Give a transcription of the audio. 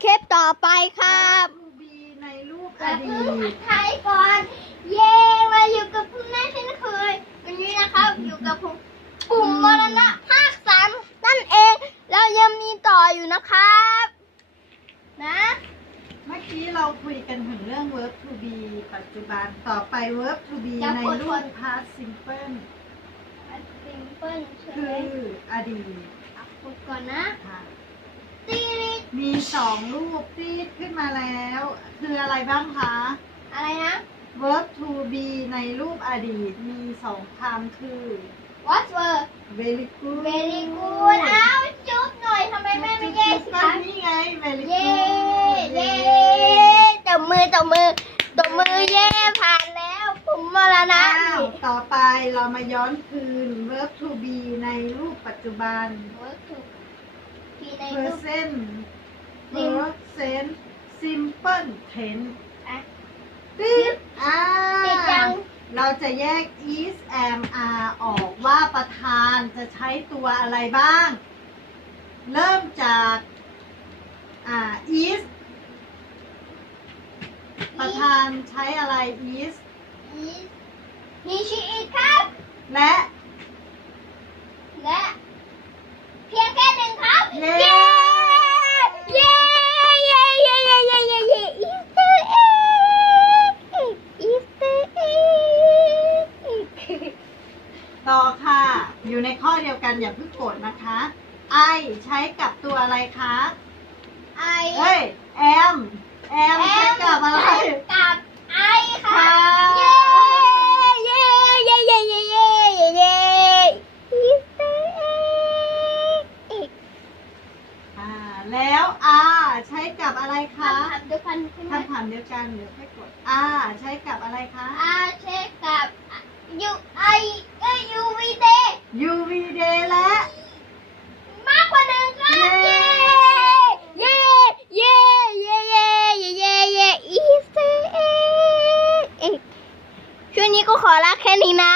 เคปต่อไปครับทูบีในรูปอแต่ดีเพิ่งตไทยก่อน เย้มาอยู่กับพุ่มแม่เช่นเคยวันนี้นะครับ อยู่กับผมปุ่มมรณะภาคสามนั่นเองเรายังมีต่ออยู่นะครับ นะ เมื่อกี้เราคุยกันถึงเรื่อง verb to be ปัจจุบันต่อไป verb to be จะในกดรูกป ด past simple ซิมเปิลใช่ไหคืมออดีต เอากดก่อนนะ ค่ะตีริด มีสองรูปตีดขึ้นมาแล้ว คืออะไรบ้างคะ อะไรนะ verb to be ในรูปอดีตมีสองคำคือ What were very good very good อ้าวจุ๊บหน่อยทำไมแม่ไม่เย้สิก็คะนี่ไง very เย้ good เย้ตบมือตบมือตบมือเย้ผ่านแล้วผมมรณะอ้าว ต่อไปเรามาย้อนคืน verb to be ในรูปปัจจุบัน Work to ที่ในรูป present Sim- present simple tense อะติดอ่าติดยัง เราจะแยก is am are ออกว่าประธานจะใช้ตัวอะไรบ้าง เริ่มจากอ่า is ประธานใช้อะไร is ฮิชิอิครับ และและ อค่ะ อยู่ในข้อเดียวกันอย่าเพิ่งกดนะคะ I ใช้กับตัวอะไรคะ I เฮ้ย M M ใช้กับอะไร กับ I ค่ะ เย้ เย้ เย้ เย้ เย้ เย้ เย้อีสเตอร์เอ็กอ่าแล้ว R ใช้กับอะไรคะ คำถามเดียวกันคำถามเดียวกันเดี๋ยวให้กด R ใช้กับอะไรคะ อ ขอลาแค่นี้นะ